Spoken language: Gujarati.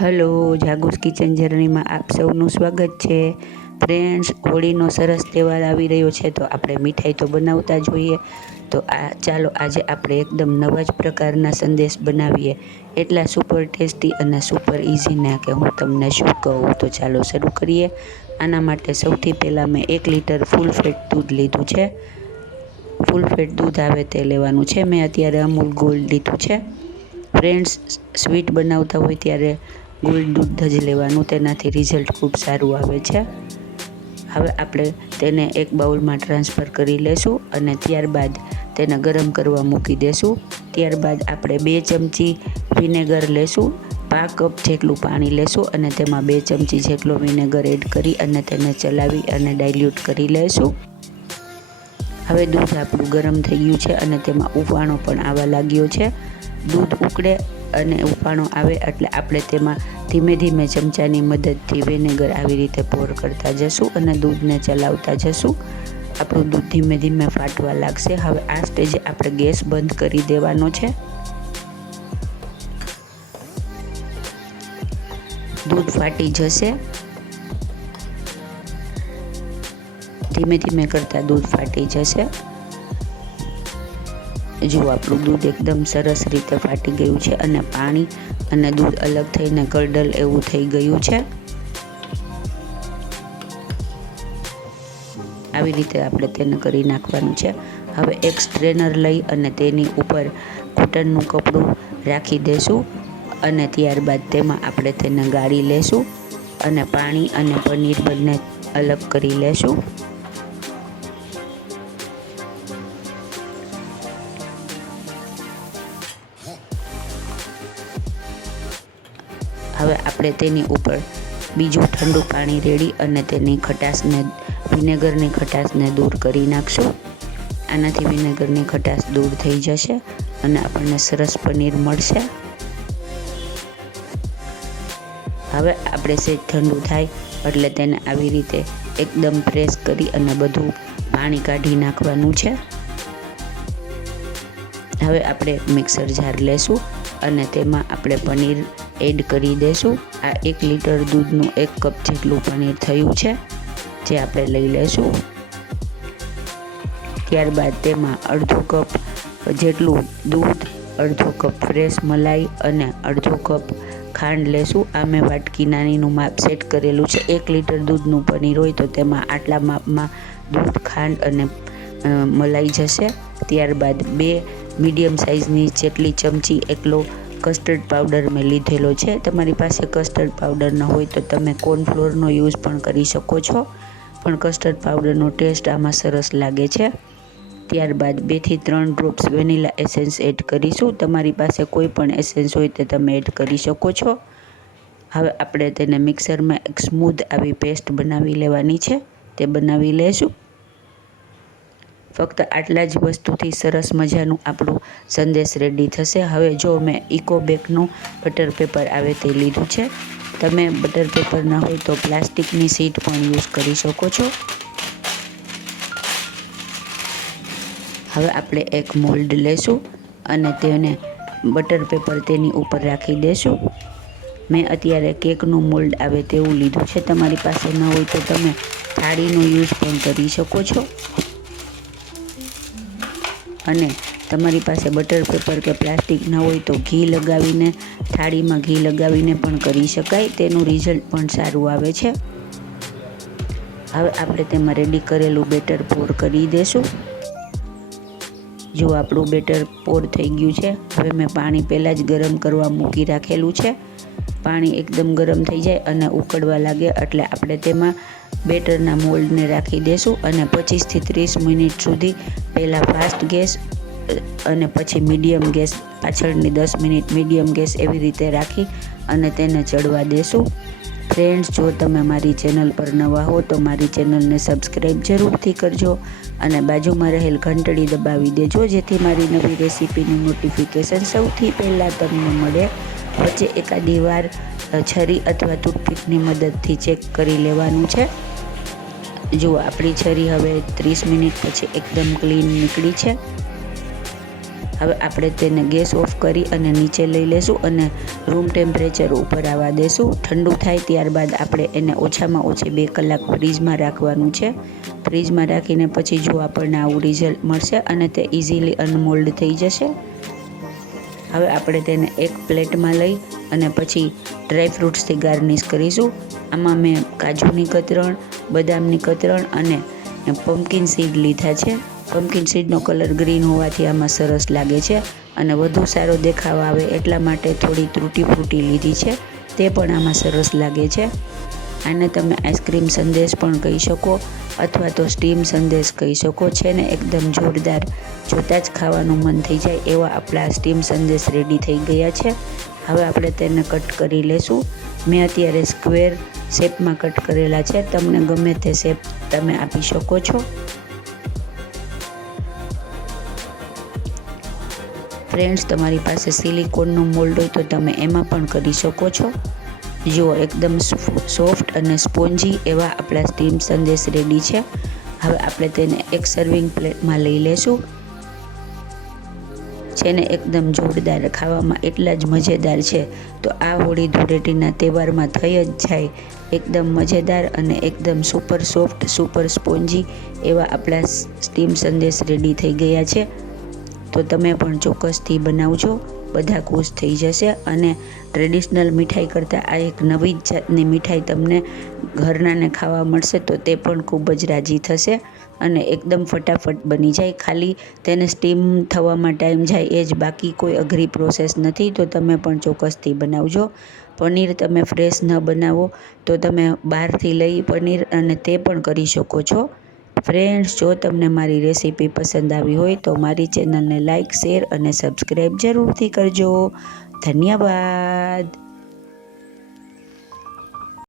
હલો, જાગુસ કિચન જર્નીમાં આપ સૌનું સ્વાગત છે. ફ્રેન્ડ્સ, હોળીનો સરસ તહેવાર આવી રહ્યો છે તો આપણે મીઠાઈ તો બનાવતા જ હોઈએ. તો ચાલો આજે આપણે એકદમ નવા જ પ્રકારના સંદેશ બનાવીએ. એટલા સુપર ટેસ્ટી અને સુપર ઇઝીના કે હું તમને શું કહું. તો ચાલો શરૂ કરીએ. આના માટે સૌથી પહેલાં મેં 1 લીટર ફૂલ ફેટ દૂધ લીધું છે. ફૂલ ફેટ દૂધ આવે તે લેવાનું છે. મેં અત્યારે અમૂલ ગોલ્ડ લીધું છે. ફ્રેન્ડ્સ, સ્વીટ બનાવતા હોય ત્યારે ગોલ્ડ દૂધ જ લેવાનું, તેનાથી રિઝલ્ટ ખૂબ સારું આવે છે. હવે આપણે તેને એક બાઉલમાં ટ્રાન્સફર કરી લેશું અને ત્યારબાદ તેને ગરમ કરવા મૂકી દેશું. ત્યારબાદ આપણે 2 ચમચી વિનેગર લેશું, 5 કપ જેટલું પાણી લેશું અને તેમાં 2 ચમચી જેટલો વિનેગર એડ કરી અને તેને ચલાવી અને ડાયલ્યુટ કરી લેશું. હવે દૂધ આપણું ગરમ થઈ ગયું છે અને તેમાં ઉફાણો પણ આવવા લાગ્યો છે. દૂધ ઉકળે અને ઉફાણો આવે એટલે આપણે તેમાં ધીમે ધીમે ચમચાની મદદથી વિનેગર આવી રીતે પોર કરતા જશું અને દૂધને ચલાવતા જશું. આપણું દૂધ ધીમે ધીમે ફાટવા લાગશે. હવે આ સ્ટેજે આપણે ગેસ બંધ કરી દેવાનો છે. દૂધ ફાટી જશે. ધીમે ધીમે કરતાં દૂધ ફાટી જશે. જુઓ, આપણું દૂધ એકદમ સરસ રીતે ફાટી ગયું છે અને પાણી અને દૂધ અલગ થઈને કરડલ એવું થઈ ગયું છે. આવી રીતે આપણે તેને કરી નાખવાનું છે. હવે એક સ્ટ્રેનર લઈ અને તેની ઉપર કોટનનું કપડું રાખી દેશું અને ત્યારબાદ તેમાં આપણે તેને ગાળી લેશું અને પાણી અને પનીર બંને અલગ કરી લેશું. હવે આપણે તેની ઉપર બીજું ઠંડુ પાણી રેડી અને તેની ખટાશને, વિનેગરની ખટાશને દૂર કરી નાખશું. આનાથી વિનેગરની ખટાશ દૂર થઈ જશે અને આપણને સરસ પનીર મળશે. હવે આપણે સેજ ઠંડુ થાય એટલે તેને આવી રીતે એકદમ પ્રેસ કરી અને બધું પાણી કાઢી નાખવાનું છે. હવે આપણે મિક્સર જાર લેશું અને તેમાં આપણે પનીર એડ કરી દેશું. આ 1 લીટર દૂધનું 1 કપ જેટલું પનીર થયું છે, જે આપણે લઈ લેશું. ત્યારબાદ તેમાં અડધો કપ જેટલું દૂધ, અડધો કપ ફ્રેશ મલાઈ અને અડધો કપ ખાંડ લેશું. આ મેં વાટકી નાનીનું માપ સેટ કરેલું છે. 1 લીટર દૂધનું પનીર હોય તો તેમાં આટલા માપમાં દૂધ, ખાંડ અને મલાઈ જશે. ત્યારબાદ 2 મીડિયમ સાઇઝની જેટલી ચમચી એકલો કસ્ટર્ડ પાવડર મેં લીધેલો છે. તમારી પાસે કસ્ટર્ડ પાવડર ન હોય તો તમે કોર્નફ્લોરનો યુઝ પણ કરી શકો છો, પણ કસ્ટર્ડ પાવડરનો ટેસ્ટ આમાં સરસ લાગે છે. ત્યારબાદ 2 થી 3 ડ્રોપ્સ વેનીલા એસેન્સ એડ કરીશું. તમારી પાસે કોઈ પણ એસેન્સ હોય તે તમે એડ કરી શકો છો. હવે આપણે તેને મિક્સરમાં એક સ્મૂધ આવી પેસ્ટ બનાવી લેવાની છે. તે બનાવી લેશું. ફક્ત આટલા જ વસ્તુથી સરસ મજાનું આપણું સંદેશ રેડી થશે. હવે જો મેં ઇકોબેકનું બટર પેપર આવે તે લીધું છે. તમે બટર પેપર ન હોય તો પ્લાસ્ટિકની શીટ પણ યુઝ કરી શકો છો. હવે આપણે એક મોલ્ડ લેશું અને તેને બટર પેપર તેની ઉપર રાખી દેશું. મેં અત્યારે કેકનું મોલ્ડ આવે તેવું લીધું છે. તમારી પાસે ન હોય તો તમે થાળીનો યુઝ પણ કરી શકો છો અને તમારી પાસે બટર પેપર કે પ્લાસ્ટિક ન હોય તો ઘી લગાવીને, થાળીમાં ઘી લગાવીને પણ કરી શકાય. તેનું રિઝલ્ટ પણ સારું આવે છે. હવે આપણે તેમાં રેડી કરેલું બેટર પોર કરી દેશું. જો આપણું બેટર પોર થઈ ગયું છે. હવે મેં પાણી પહેલાં જ ગરમ કરવા મૂકી રાખેલું છે. પાણી એકદમ ગરમ થઈ જાય અને ઉકળવા લાગે એટલે આપણે તેમાં બેટરના મોલ્ડને રાખી દેશું અને 25 થી 30 મિનિટ સુધી પહેલાં ફાસ્ટ ગેસ અને પછી મીડિયમ ગેસ, પાછળની 10 મિનિટ મીડિયમ ગેસ એવી રીતે રાખી અને તેને ચડવા દેશું. ફ્રેન્ડ્સ, જો તમે મારી ચેનલ પર નવા હો તો મારી ચેનલને સબસ્ક્રાઈબ જરૂરથી કરજો અને બાજુમાં રહેલ ઘંટડી દબાવી દેજો, જેથી મારી નવી રેસીપીની નોટિફિકેશન સૌથી પહેલાં તમને મળે. વચ્ચે એકાદી વાર છરી અથવા ટૂથપીકની મદદથી ચેક કરી લેવાનું છે. જુઓ, આપણી છરી હવે 30 મિનિટ પછી એકદમ ક્લીન નીકળી છે. હવે આપણે તેને ગેસ ઓફ કરી અને નીચે લઈ લેશું અને રૂમ ટેમ્પરેચર ઉપર આવવા દેશું. ઠંડુ થાય ત્યારબાદ આપણે એને ઓછામાં ઓછી 2 કલાક ફ્રીજમાં રાખવાનું છે. ફ્રીજમાં રાખીને પછી જો આપણને આવું રિઝલ્ટ મળશે અને તે ઇઝીલી અનમોલ્ડ થઈ જશે. હવે આપણે તેને એક પ્લેટમાં લઈ અને પછી ડ્રાય ફ્રૂટ્સથી ગાર્નિશ કરીશું. આમાં મેં કાજુની કતરણ, બદામની કતરણ અને પમ્પકિન સીડ લીધા છે. પમ્પકિન સીડનો કલર ગ્રીન હોવાથી આમાં સરસ લાગે છે અને વધુ સારો દેખાવ આવે એટલા માટે થોડી તૂટી ફ્રૂટી લીધી છે, તે પણ આમાં સરસ લાગે છે. આને તમે આઈસ્ક્રીમ સંદેશ પણ કહી શકો અથવા તો સ્ટીમ સંદેશ કહી શકો. છે ને એકદમ જોરદાર, જોતાં જ ખાવાનું મન થઈ જાય એવા આપણા સ્ટીમ સંદેશ રેડી થઈ ગયા છે. હવે આપણે તેને કટ કરી લેશું. મેં અત્યારે સ્ક્વેર શેપમાં કટ કરેલા છે. તમને ગમે તે શેપ તમે આપી શકો છો. ફ્રેન્ડ્સ, તમારી પાસે સિલિકોનનું મોલ્ડ હોય તો તમે એમાં પણ કરી શકો છો. જુઓ, એકદમ સોફ્ટ અને સ્પોન્જી એવા આપણા સ્ટીમ સંદેશ રેડી છે. હવે આપણે તેને એક સર્વિંગ પ્લેટમાં લઈ લેશું. છે ને એકદમ જોરદાર, ખાવામાં એટલા જ મજેદાર છે. તો આ હોળી ધૂળેટીના તહેવારમાં થઈ જ જાય. એકદમ મજેદાર અને એકદમ સુપર સોફ્ટ, સુપર સ્પોન્જી એવા આપણા સ્ટીમ સંદેશ રેડી થઈ ગયા છે. તો તમે પણ ચોક્કસથી બનાવજો, બધા ખુશ થઈ જશે. અને ટ્રેડિશનલ મીઠાઈ કરતાં આ એક નવી જ જાતની મીઠાઈ તમને ઘરનાને ખાવા મળશે તો તે પણ ખૂબ જ રાજી થશે અને એકદમ ફટાફટ બની જાય. ખાલી તેને સ્ટીમ થવામાં ટાઈમ જાય એ જ, બાકી કોઈ અઘરી પ્રોસેસ નથી. તો તમે પણ ચોક્કસથી બનાવજો. પનીર તમે ફ્રેશ ન બનાવો તો તમે બહારથી લઈ પનીર અને તે પણ કરી શકો છો. ફ્રેન્ડ્સ, જો તમને મારી રેસીપી પસંદ આવી હોય તો મારી ચેનલને લાઇક, શેર અને સબસ્ક્રાઈબ જરૂરથી કરજો. ધન્યવાદ.